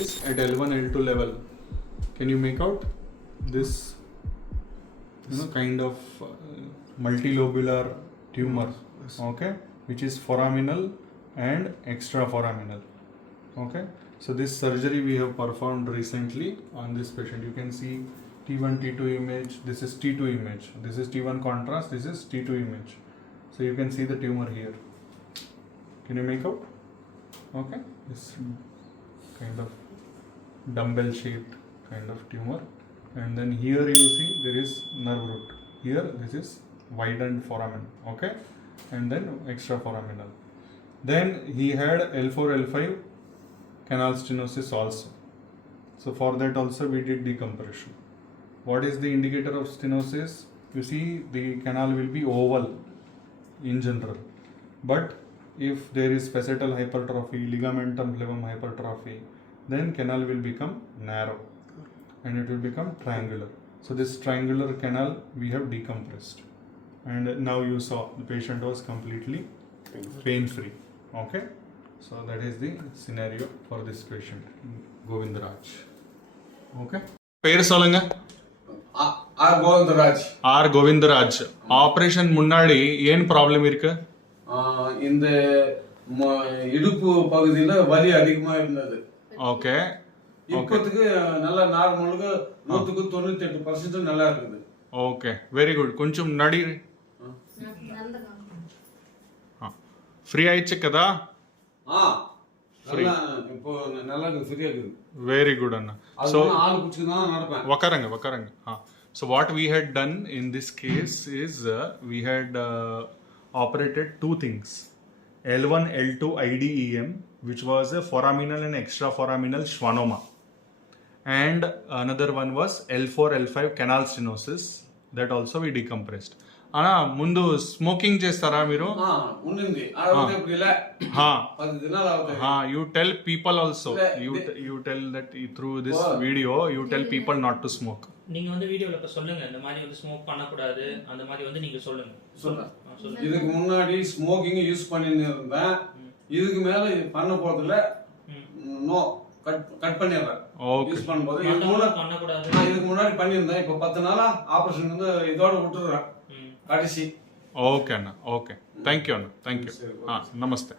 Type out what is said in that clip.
is at L1 L2 level. Can you make out this kind of multilobular tumor, okay, which is foraminal and extraforaminal, okay? So this surgery we have performed recently on this patient. You can see T1 T2 image, this is T2 image, this is T1 contrast, this is T2 image. So you can see the tumor here. Can you make out? Okay, this kind of dumbbell shaped kind of tumor, and then here you see there is nerve root. Here this is widened foramen, okay, and then extraforaminal. Then he had L4 L5 canal stenosis also. So for that also we did decompression. What is the indicator of stenosis? You see the canal will be oval in general, but if there is facetal hypertrophy, ligamentum flavum hypertrophy, then canal will become narrow and it will become triangular. So this triangular canal we have decompressed, and now you saw the patient was completely pain free, okay? So that is the scenario for this patient, Govindaraj. Okay, பேர் சொல்லுங்க. R Govindaraj. Operation முன்னாடி ஏன் problem இருக்கு? இந்த இடுப்பு பகுதியில வலி அதிகமா இருந்தது. ஓகே. இப்போதைக்கு நல்லா நார்மலுக்கு 98% நல்லா இருக்குது. Okay, very good. కొంచెం నడి ఫ్రీ అయ్యచ్చు కదా? இப்போ நல்லா ஃப்ரீயா இருக்குது. వెరీ గుడ్ అన్న. సో ఆలు కూర్చున్నా నడపేன். వకరంగ. So what we had done in this case is we had operated two things. L1 L2 IDEM, which was a foraminal and extraforaminal schwannoma, and another one was L4 L5 canal stenosis, that also we decompressed. Ana mundu smoking chestara meeru? Unnindi avute ipdila 10 dinal avute. You tell people also, you tell that through this video you tell people not to smoke. நீங்க வந்து வீடியோல இப்ப சொல்லுங்க, இந்த மாதிரி வந்து smoke பண்ண கூடாது, அந்த மாதிரி வந்து நீங்க சொல்லுங்க. இதுக்கு முன்னாடி ஸ்மோக்கிங் யூஸ் பண்ணிட்டு இருந்தேன். இதுக்கு மேல பண்ண போறதுல நோ கட் பண்ணிடுறேன். யூஸ் பண்ணும்போது இதுக்கு முன்னாடி பண்ணியிருந்தேன். இப்போ 10 நாளா ஆபரேஷன் வந்து இதோட விட்டுறேன் கடைசி. ஓகே அண்ணா, ஓகே. தேங்க்யூ அண்ணா, தேங்க்யூ. நமஸ்தே.